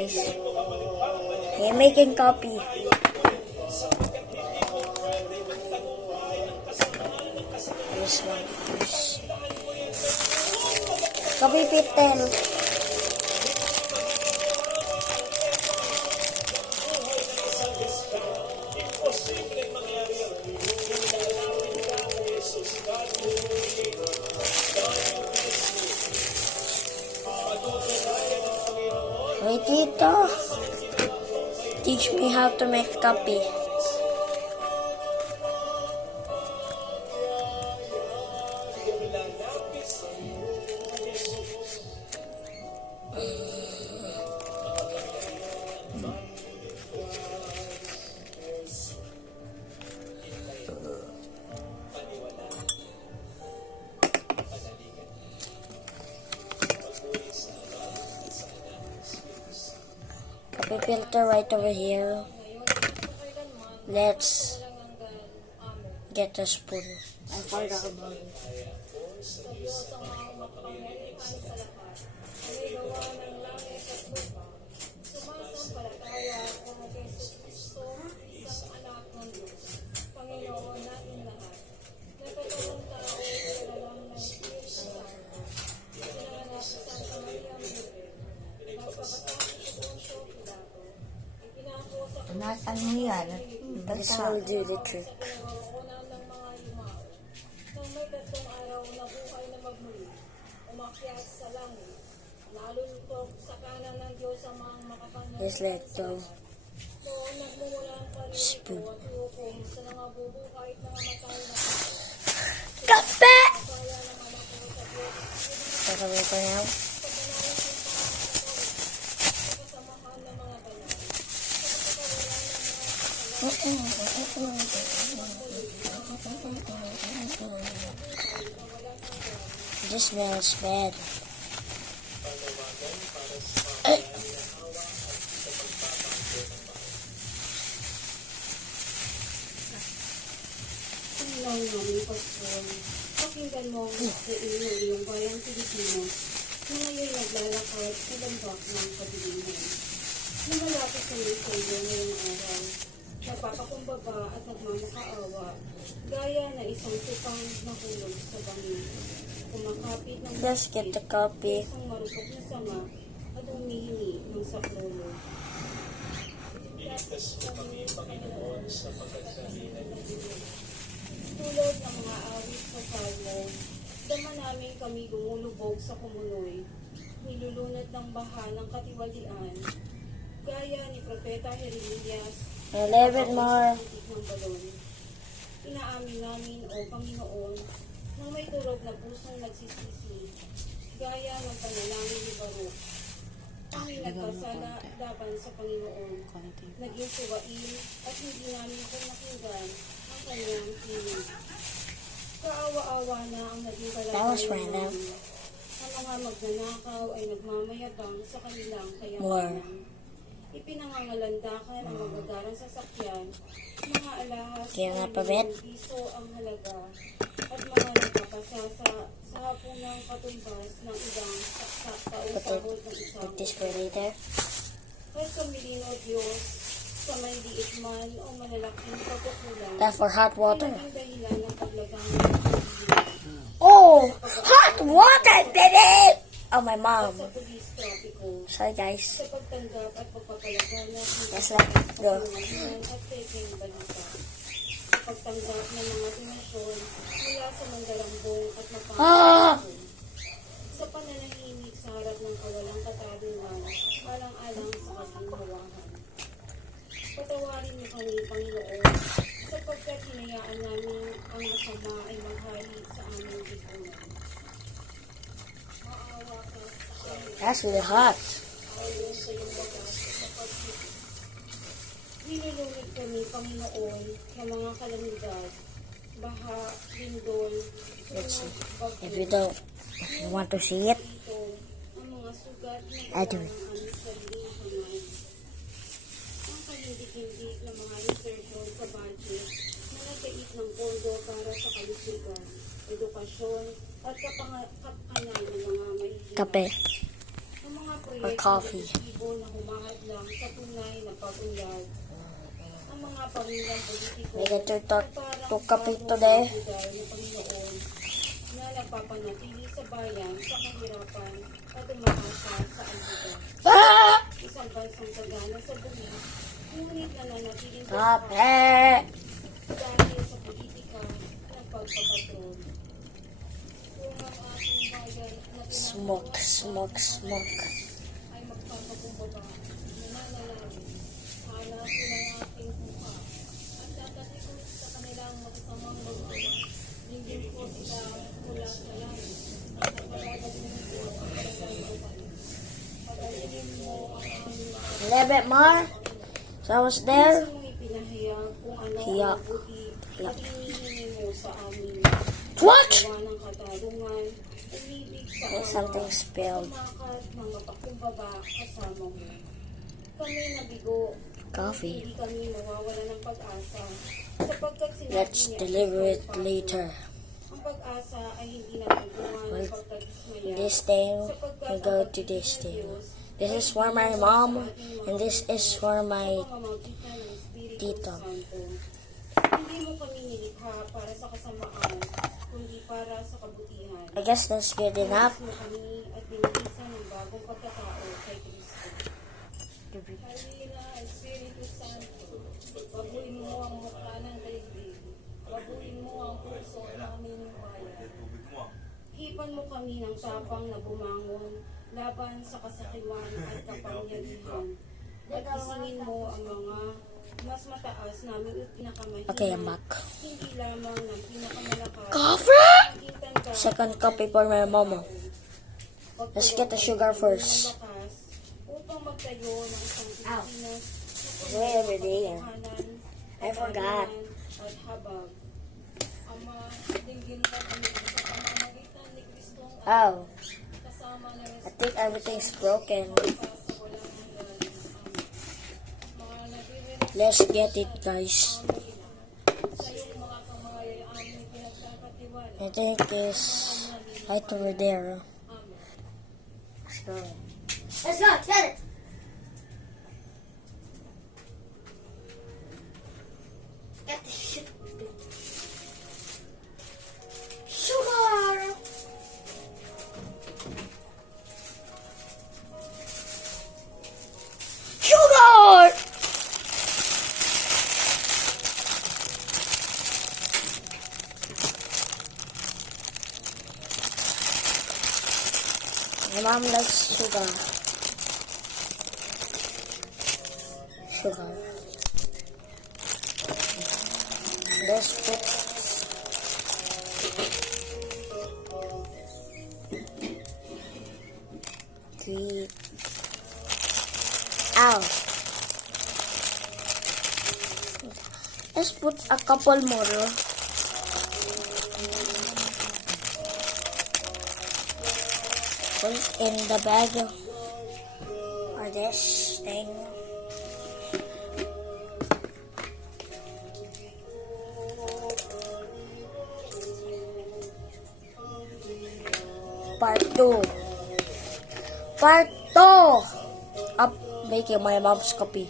guys. I'm making copy. This one first. Copy 15. Wait, Tito. Teach me how to make copy. Copy filter right over here. Let's get a spoon. I forgot about it. Nasaan mo yan? This will do the trick. Just let go. Spoon. Kape! Tatawin ko now. This smells bad. Pakinggan mo sa iyong bayang Pilipino na ngayon naglalakad sa lambak ng kadiliman. Lumalapit sa iyo sa iyo ngayong araw, nagpapakumbaba at nagmamakaawa, gaya na isang tupang nahulog sa bangin. Kumakapit ng Let's get the copy. isang marupok na sama at humihingi ng saklolo. Tulad ng mga awit sa salmo, dama namin kami lumulubog sa kumuloy, nilulunod ng baha ng katiwalian, gaya ni Propeta Jeremias, 11 more. ng balon. Inaamin namin, O Panginoon, na may durog na pusong nagsisisi, gaya ng panalangin ni Baruch. Kami nagpasala laban sa Panginoon, naging suwain at hindi namin pinakinggan ang kanyang hiling. Kaawa-awa na ang naging That was kalagayan random. namin. Ang mga magnanakaw ay nagmamayabang sa kanilang More. kayamanan. Ipinangangalandakan ang magagarang sasakyan, mga alahas Kaya nga ay pa, Bet? piso ang halaga, at mga nagpapasa sa hapunang katumbas ng ibang tausahod ng isang Put this for later. Kay kamilin o Diyos, sa may liit man o malalaking pagkukulang, That for hot water. naging dahilan ng paglagang ng Oh, hot water, baby! Oh, my mom. sa pulis trapiko. Sorry, guys. Sa pagtanggap at pagpapalaganap ng Let's let go. katungan at peking balita. Sa pagtanggap ng mga donasyon mula sa mandarambong at Ah! mapangalaman. Sa pananahimik sa harap ng kawalang katarungan, alang-alang sa kaginhawahan. Patawarin mo kami, Panginoon, sapagkat hinayaan namin ang masama ay maghari sa aming lipunan. Maawa ka sa amin. That's really hot. Ayon sa iyong wagas na pag-ibig. Nilulunod kami, Panginoon, ng mga kalamidad, baha, lindol, Let's see. bagyo, If you want to see it, ito, ang mga sugat na I do gawa it. ng aming sariling kamay. Ang kalindik-lindik ng mga insertion sa budget na nagkait ng pondo para sa kalusugan, edukasyon, at kapakanan ng mga mahihirap. kape. Ang Ang mga Or proyekto coffee. na humahad lang sa tunay na pag-unlad. Ang mga pamilyang politiko We get to talk ay to parang Kapi bagong today. budal ng Panginoon na nagpapanatili sa bayan sa kahirapan at umaasa sa albuga. Ah! Isang bansang sagana sa buwis, ngunit nananatiling Kape! dahil sa politika ng pagpapatrol. Kung ang ating bayan na Smoke, smoke, smoke. ay magpapakumbaba, nananalangin, hanapin ang ating mukha, at tatalikod sa kanilang magsamang magawa. Hindi po sila mula sa langit, at pagdadaling mo ang kanilang lupa. Pagdadaling mo ang aming A little bit more. So I was there. Minsan mong ipinahayag kung ano Hiya. ang buti at hinihingi mo sa amin. What? Gawa ng katarungan, umibig sa There's awa, something spilled. tumakas ng mapakumbaba kasama mo. Kami nabigo, Coffee. hindi kami mawawala ng pag-asa, sapagkat sinabi Let's niya, deliver it ikaw, Panginoon, later. ang pag-asa ay hindi naguguhan ng Well, pagkadismaya. This day sapagkat we ang go to pag-ibig this ng day. Diyos This ay is for my iniwan mom, sa ating mga and this is for my pamamagitan ng Espiritu tito. Santo. Hindi mo kami nilikha para sa kasamaan, kundi para sa kabutihan. I guess that's good enough. Nais mo kami at binilisan ng bagong pagkatao kay Kristo. Halina, Espiritu Santo, baguhin mo ang mukha ng daigdig, baguhin mo ang puso namin bayan. Hipan mo kami ng tapang na bumangon laban sa kasakiwan at kapangyarihan. At isingin mo ang mga mas mataas namin at pinakamahina. Okay, I'm back. Hindi lamang ng pinakamalakas. Coffee! Pagitan ka Second copy for my mama. Let's get the sugar first. Upang magtayo ng isang Pilipinas na Way over there. katotohanan, I forgot. katarungan, at habag. Ama, dinggin mo kami sa pamamagitan ni Kristong Oh, kasama ng I think everything's broken. sa walang hanggan. Mga nabibigay Let's get it, guys. sa iyong mga kamay ay aming pinagkakatiwala. I think it's right over there. Amen. Let's go. Let's go, get it! Get the shit. Sugar! Sugar! My mom likes sugar. Sugar. Let's put three. Ow. Let's put a couple more. Put it in the bag or this thing. Part 2. Part 2 of making my mom's copy.